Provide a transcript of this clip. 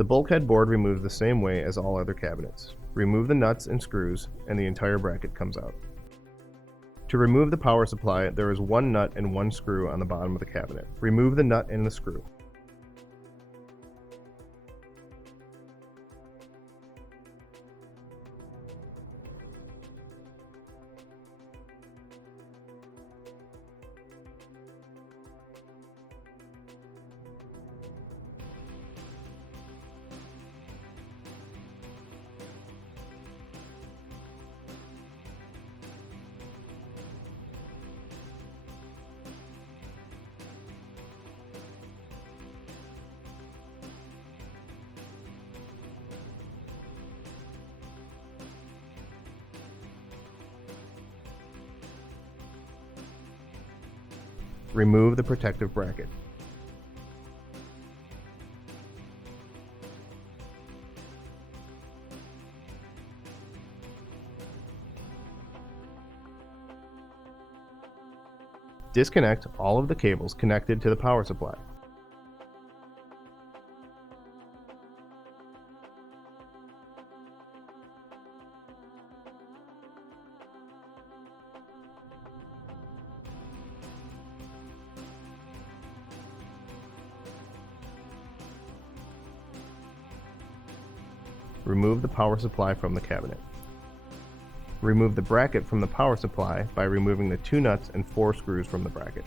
The bulkhead board removes the same way as all other cabinets. Remove the nuts and screws, and the entire bracket comes out. To remove the power supply, there is one nut and one screw on the bottom of the cabinet. Remove the nut and the screw. Remove the protective bracket. Disconnect all of the cables connected to the power supply. Remove the power supply from the cabinet. Remove the bracket from the power supply by removing the 2 nuts and 4 screws from the bracket.